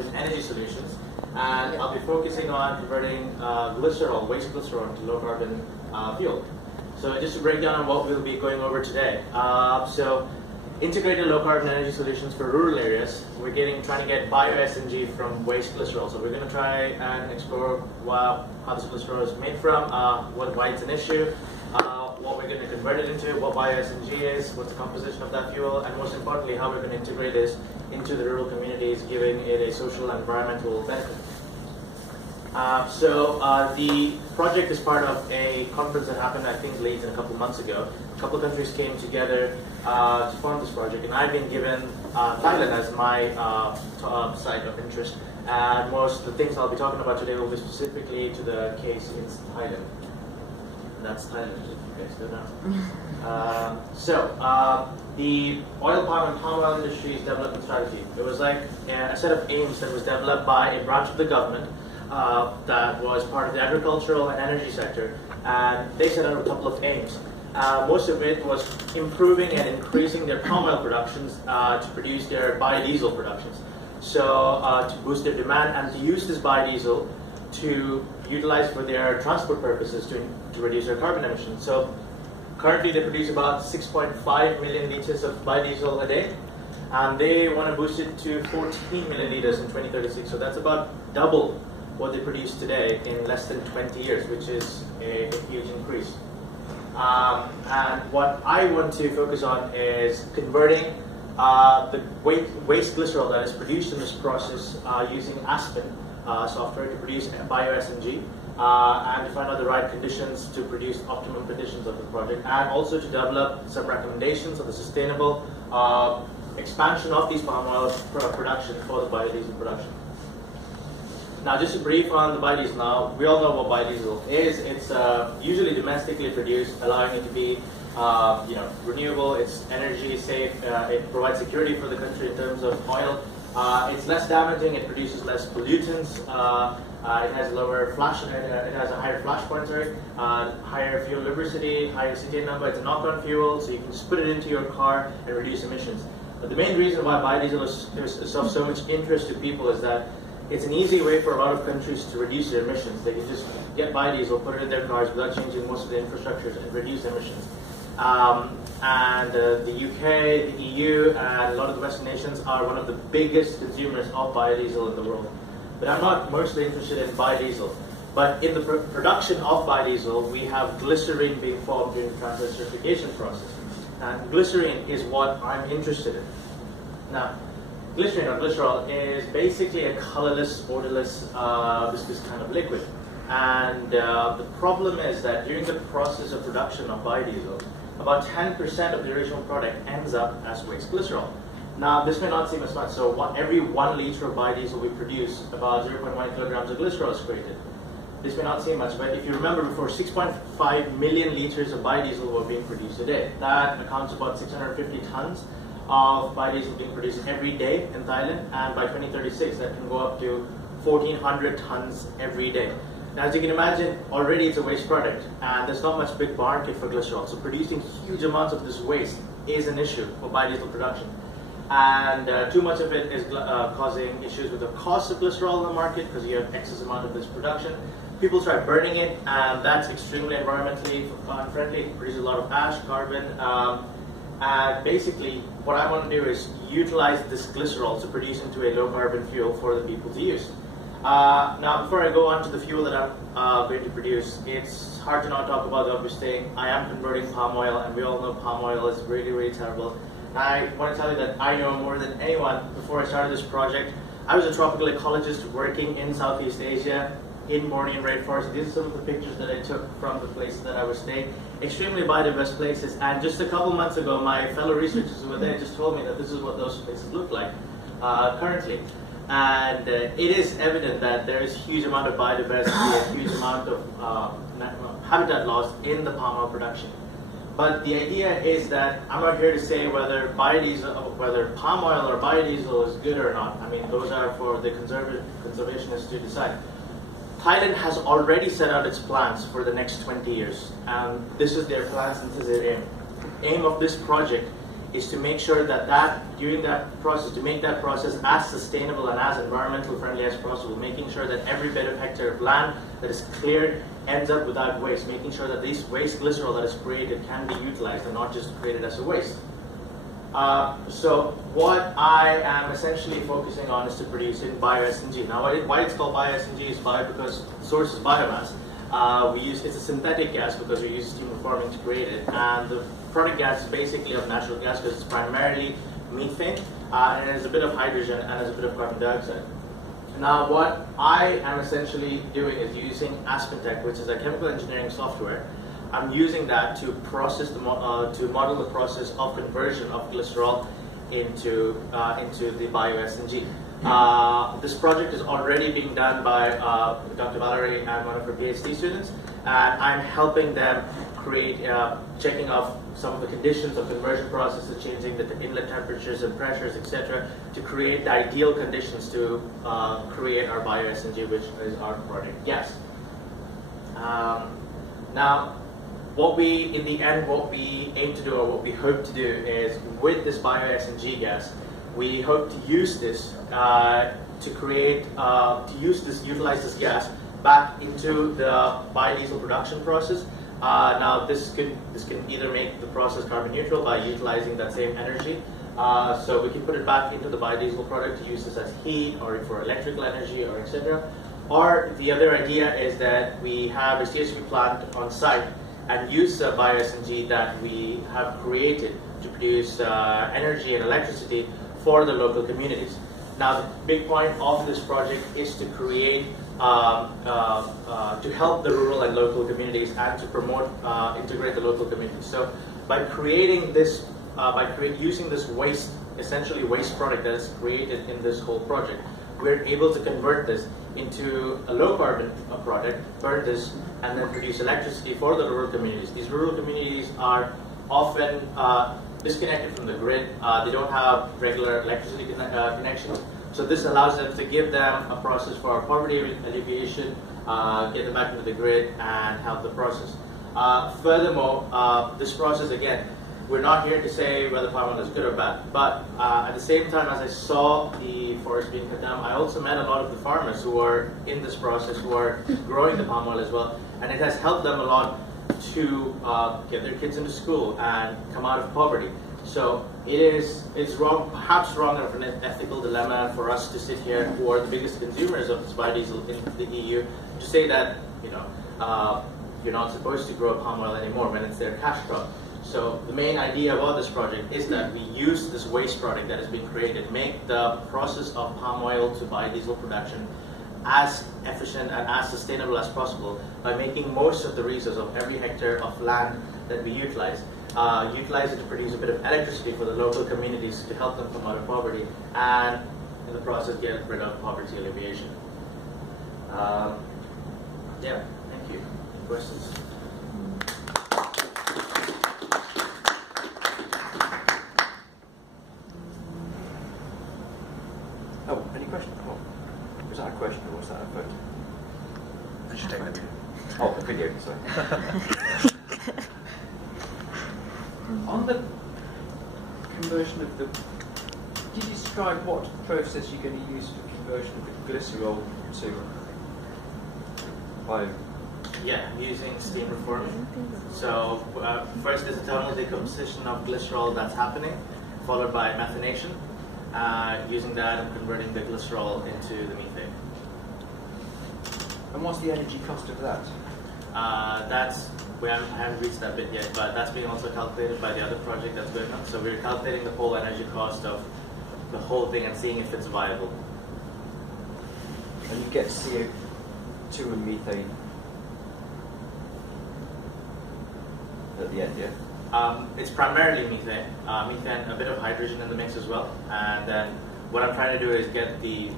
carbon energy solutions, and I'll be focusing on converting glycerol, waste glycerol, to low carbon fuel. So just to break down on what we'll be going over today. So integrated low carbon energy solutions for rural areas. We're trying to get bio-SNG from waste glycerol. So we're going to try and explore how this glycerol is made from, why it's an issue, what we're going to convert it into, what bio-SNG is, what's the composition of that fuel, and most importantly, how we're going to integrate this into the rural communities, giving it a social and environmental benefit. The project is part of a conference that happened, I think, Leeds a couple months ago. A couple of countries came together to form this project, and I've been given Thailand as my site of interest. And most of the things I'll be talking about today will be specifically to the case in Thailand. And that's Thailand, if you guys don't know. The oil palm and palm oil industry's development strategy. It was like a set of aims that was developed by a branch of the government that was part of the agricultural and energy sector, and they set out a couple of aims. Most of it was improving and increasing their palm oil productions to produce their biodiesel productions. So to boost their demand and to use this biodiesel to utilize for their transport purposes to reduce their carbon emissions. So currently they produce about 6.5 million liters of biodiesel a day, and they want to boost it to 14 million liters in 2036. So that's about double what they produce today in less than 20 years, which is a huge increase. And what I want to focus on is converting the waste glycerol that is produced in this process using Aspen software to produce bio-SNG and to find out the right conditions to produce optimum conditions of the project, and also to develop some recommendations of the sustainable expansion of these palm oil production for the biodiesel production. Now, just a brief on the biodiesel. Now, we all know what biodiesel is. It's usually domestically produced, allowing it to be renewable. It's energy safe. It provides security for the country in terms of oil. It's less damaging. It produces less pollutants. It has lower flash. It has a higher flash point, higher fuel lubricity, higher cetane number. It's a knock-on fuel, so you can just put it into your car and reduce emissions. But the main reason why biodiesel is of so much interest to people is that it's an easy way for a lot of countries to reduce their emissions. They can just get biodiesel, put it in their cars without changing most of the infrastructures, and reduce emissions. The UK, the EU, and a lot of the Western nations are one of the biggest consumers of biodiesel in the world. But I'm not mostly interested in biodiesel. But in the production of biodiesel, we have glycerine being formed during the transesterification process. And glycerine is what I'm interested in. Now, glycerine or glycerol is basically a colorless, odorless, viscous kind of liquid. And the problem is that during the process of production of biodiesel, about 10% of the original product ends up as waste glycerol. Now, this may not seem as much. So every 1 liter of biodiesel we produce, about 0.1 kilograms of glycerol is created. This may not seem much, but if you remember before, 6.5 million liters of biodiesel were being produced a day. That accounts for about 650 tons of biodiesel being produced every day in Thailand, and by 2036 that can go up to 1,400 tons every day. Now, as you can imagine, already it's a waste product, and there's not much big market for glycerol, so producing huge amounts of this waste is an issue for biodiesel production. And too much of it is causing issues with the cost of glycerol in the market because you have excess amount of this production. People start burning it, and that's extremely environmentally unfriendly. It produces a lot of ash, carbon, and basically what I want to do is utilize this glycerol to produce into a low carbon fuel for the people to use. Now, before I go on to the fuel that I'm going to produce, it's hard to not talk about the obvious thing. I am converting palm oil, and we all know palm oil is really, really terrible. I want to tell you that I know more than anyone. Before I started this project, I was a tropical ecologist working in Southeast Asia, in Borneo rainforest. These are some of the pictures that I took from the places that I was staying. Extremely biodiverse places, and just a couple months ago, my fellow researchers who were there just told me that this is what those places look like currently. And it is evident that there is a huge amount of biodiversity, a huge amount of habitat loss in the palm oil production. But the idea is that I'm not here to say whether palm oil or biodiesel is good or not. I mean, those are for the conservationists to decide. Thailand has already set out its plans for the next 20 years. And this is their plans and this is their aim. The aim of this project is to make sure that during that process, to make that process as sustainable and as environmental friendly as possible, making sure that every bit of hectare of land that is cleared ends up without waste, making sure that this waste glycerol that is created can be utilized and not just created as a waste. So what I am essentially focusing on is to produce in bio-SNG. Now why it's called bio-SNG is because the source is biomass. It's a synthetic gas because we use steam reforming to create it, and the product gas is basically of natural gas because it's primarily methane, and there's a bit of hydrogen and there's a bit of carbon dioxide. Now what I am essentially doing is using AspenTech, which is a chemical engineering software. I'm using that to process to model the process of conversion of glycerol into the bio-SNG. This project is already being done by Dr. Valerie and one of her PhD students, and I'm helping them create, checking off some of the conditions of conversion processes, changing the inlet temperatures and pressures, etc., to create the ideal conditions to create our bio-SNG, which is our product gas. Now, what we aim to do, or what we hope to do, is with this bio-SNG gas, we hope to use this utilize this gas back into the biodiesel production process. Now this can either make the process carbon neutral by utilizing that same energy. So we can put it back into the biodiesel product to use this as heat or for electrical energy or etc. Or the other idea is that we have a CHP plant on site and use the bio-SNG that we have created to produce energy and electricity for the local communities. Now, the big point of this project is to create, to help the rural and local communities and to promote, integrate the local communities. So, by creating this, using this waste, essentially waste product that is created in this whole project, we're able to convert this into a low carbon product, burn this, and then produce electricity for the rural communities. These rural communities are often disconnected from the grid. They don't have regular electricity connections. So this allows them to give them a process for poverty alleviation, get them back into the grid, and help the process. Furthermore, this process, again, we're not here to say whether palm oil is good or bad, but at the same time as I saw the forest being cut down, I also met a lot of the farmers who are in this process, who are growing the palm oil as well, and it has helped them a lot to get their kids into school and come out of poverty. So it's wrong, perhaps wrong of an ethical dilemma for us to sit here, who are the biggest consumers of this biodiesel in the EU, to say that you're not supposed to grow palm oil anymore when it's their cash crop. So the main idea about this project is that we use this waste product that has been created, make the process of palm oil to biodiesel production as efficient and as sustainable as possible by making most of the resource of every hectare of land that we utilize. Utilize it to produce a bit of electricity for the local communities to help them come out of poverty, and in the process get rid of poverty alleviation. Yeah, thank you. Any questions? Oh, any questions? Oh, was that a question or was that a photo? I should take that. Oh, a video, sorry. On the conversion of the, did you describe what process you're going to use for conversion of the glycerol to bio? Yeah, I'm using steam reforming. So first there's a thermal decomposition of glycerol that's happening, followed by methanation. Using that and converting the glycerol into the methane. And what's the energy cost of that? We haven't reached that bit yet, but that's being also calculated by the other project that's going on. So we're calculating the whole energy cost of the whole thing and seeing if it's viable. And you get CO2 and methane at the end, yeah? It's primarily methane. Methane, a bit of hydrogen in the mix as well. And then what I'm trying to do is get the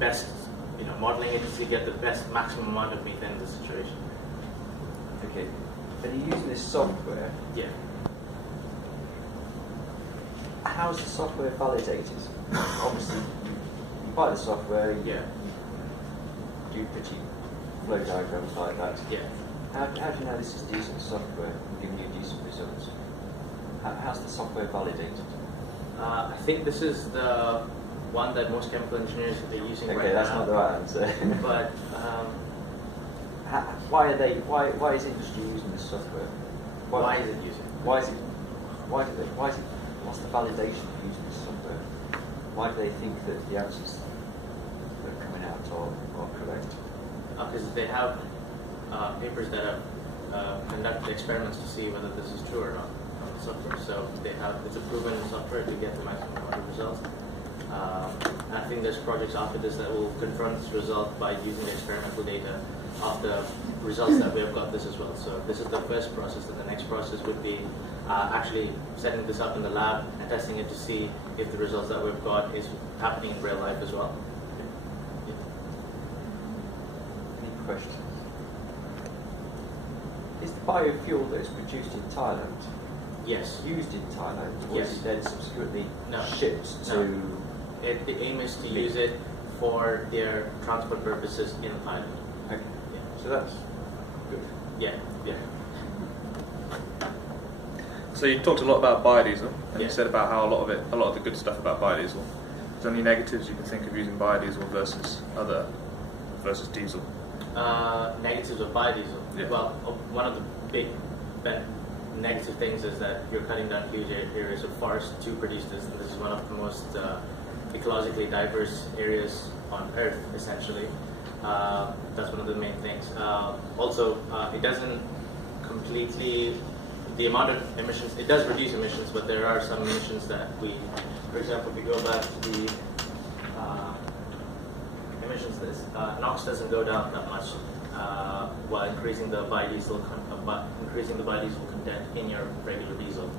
best, modeling it to get the best maximum amount of methane in the situation. Okay. And you're using this software. Yeah. How's the software validated? Obviously, you buy the software, Yeah. do pretty flow diagrams like that. Yeah. How do you know this is decent software and giving you decent results? How's the software validated? I think this is the one that most chemical engineers are using right now. Okay, that's not the right answer. But why is industry using this software? Why is it using it? What's the validation of using this software? Why do they think that the answers that are coming out are correct? Because they have papers that have conducted experiments to see whether this is true or not on the software. So it's a proven software to get the maximum amount of results. I think there's projects after this that will confirm this result by using the experimental data of the results that we have got this as well. So this is the first process, and the next process would be actually setting this up in the lab and testing it to see if the results that we've got is happening in real life as well. Yeah. Any questions? Is the biofuel that is produced in Thailand Yes. used in Thailand, or Yes. is it then subsequently No. shipped to? No. The aim is to use it for their transport purposes in Thailand. Okay. Yeah. So that's good. Yeah. Yeah. So you talked a lot about biodiesel, and Yeah. you said about how a lot of the good stuff about biodiesel. Is there any negatives you can think of using biodiesel versus diesel? Negatives of biodiesel. Yeah. Well, one of the big negative things is that you're cutting down huge areas of forest to produce this. And this is one of the most ecologically diverse areas on Earth, essentially. That's one of the main things. Also, it doesn't completely, the amount of emissions, it does reduce emissions, but there are some emissions that for example, if you go back to the emissions list, NOx doesn't go down that much while increasing the biodiesel content in your regular diesel.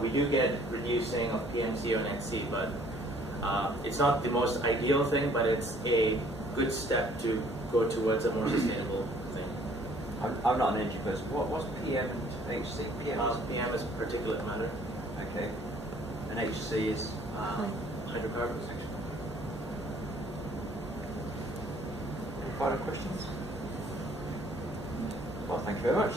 We do get reducing of PMCO and NC, but it's not the most ideal thing, but it's a good step to go towards a more sustainable thing. I'm not an energy person. What's PM and HC? PM is particulate matter. Okay. And HC is? Hydrocarbons. Any final questions? Well, thank you very much.